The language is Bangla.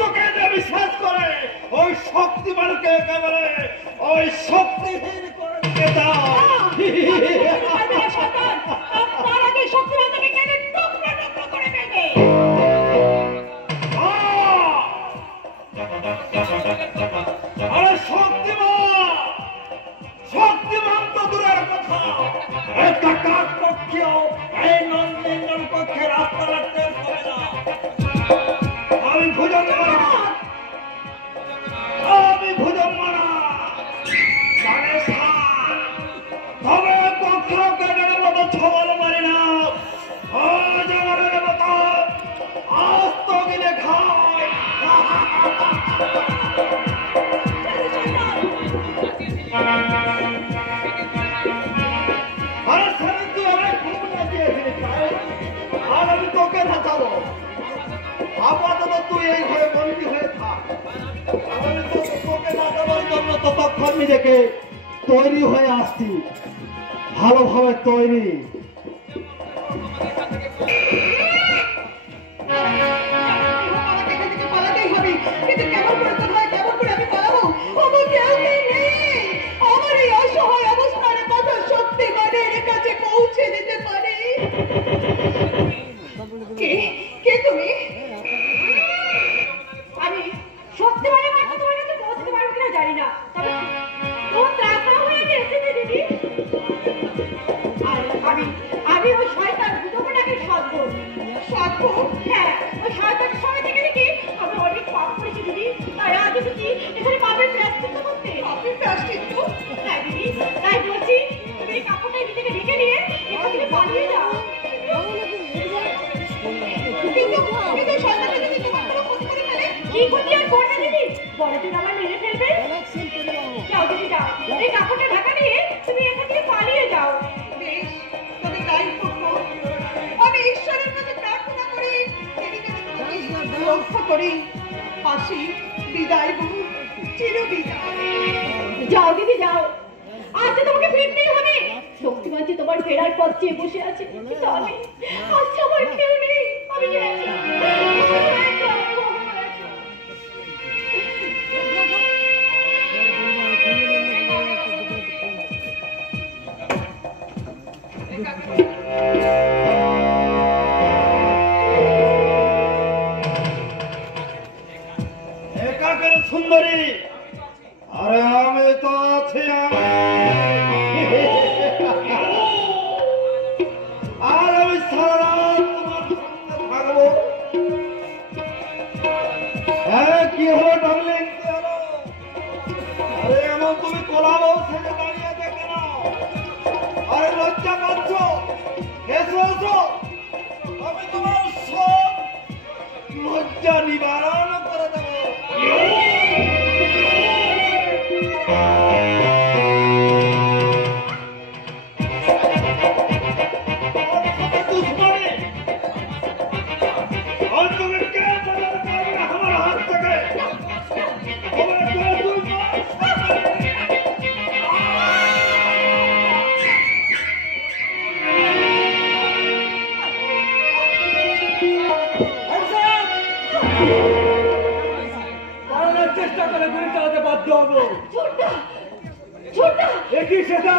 তোকে যে বিশ্বাস করে ওই শক্তিমানকে একেবারে ওই শক্তিহীন করে দিতে দাও। তার আগে শক্তিমানকে কেটে টুকরো টুকরো করে ফেলবে। আরে শক্তিমান, শক্তিমান তো দূরের কথা, একটা কাক পক্ষেও এই নন্দিনীর পক্ষে রাস্তা রাখতে হবে না। আমি ভুজঙ্গমানা, আমি ভুজঙ্গমানা জানে তবে পক্ষ কেটের মতো ছবল মারি না। ও জগরের মতো আস্ত গিলে খায়। আরে স্যার তুই অনেক খুব লাগিয়েছিলিস আর আমি তোকে বাঁচাবো। আপাতত তুই এই ঘরে বন্দী হয়ে থাক। আমি তোকে বাঁচাবার জন্য ততক্ষণ নিজেকে তৈরি হয়ে আসছি, ভালোভাবে তৈরি। যাও দিদি যাও, আজ তোমাকে ফিরতেই হবে। শক্তিমান যে তোমার ফেরার পথ চেয়ে বসে আছে, আজ আমার কেউ নেই। আমি সুন্দরী, আরে আমি তো আছি, আর আমি সারা তোমার সঙ্গে থাকবো। হ্যাঁ কি হলো ডার্লিং? আরে এমন তুমি কোলাবো ছেড়ে দাঁড়িয়েছে কেন? আরে লজ্জা পাচ্ছ? এসো এসো, আমি তোমার সব লজ্জা নিবারণ করে দেবো। চেষ্টা করে গুলি চালাতে বাধ্য হবো। ছোট্ট একই সেটা